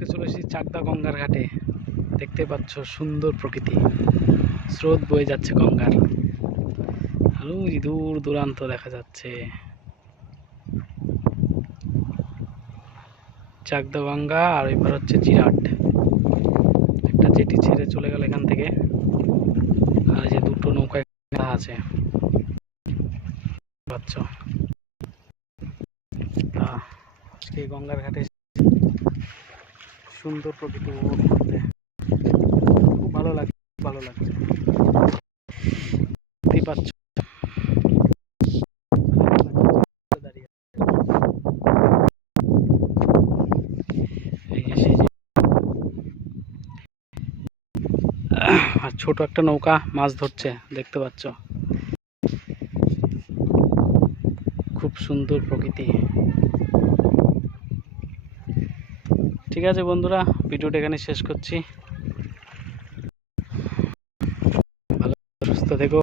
আজকে চলে এসেছি চাকদা গঙ্গার ঘাটে। দেখতে পাচ্ছ সুন্দর প্রকৃতি, স্রোত বয়ে যাচ্ছে গঙ্গার, আর ওই দূর দূরান্ত দেখা যাচ্ছে চাকদা গঙ্গা। আর এবার হচ্ছে জিরাট, একটা জেটি ছেড়ে চলে গেল এখান থেকে। আর যে দুটো নৌকা আছে পাচ্ছ। আজকে গঙ্গার ঘাটে সুন্দর প্রকৃতি উপভোগ করতে খুব ভালো লাগছে, ভালো লাগছে। দেখতেই পাচ্ছ আর ছোট একটা নৌকা মাছ ধরছে, দেখতে পাচ্ছ। খুব সুন্দর প্রকৃতি। ঠিক আছে বন্ধুরা, ভিডিওটা এখানে শেষ করছি। ভালো সুস্থ থেকো।